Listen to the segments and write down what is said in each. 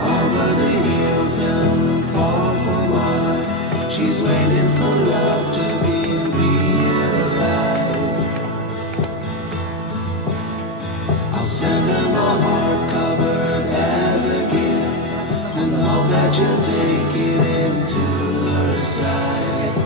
Over the hills and far from mine, she's waiting for love to be realized. I'll send her my heart covered as a gift, and hope that you'll take it into her side.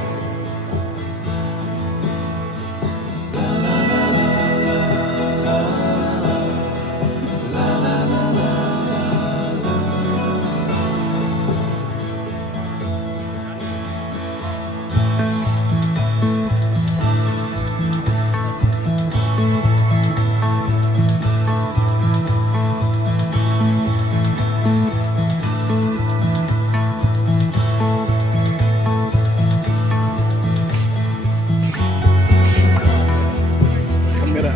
Kamera.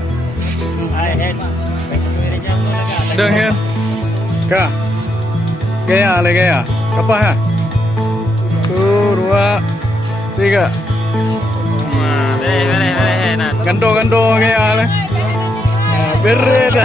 Ahead. Đường hiền. Kak. Gaya lagi gaya. Apa ha? 1, 2, 3. Boleh. Nah, Gando gaya le. Beret.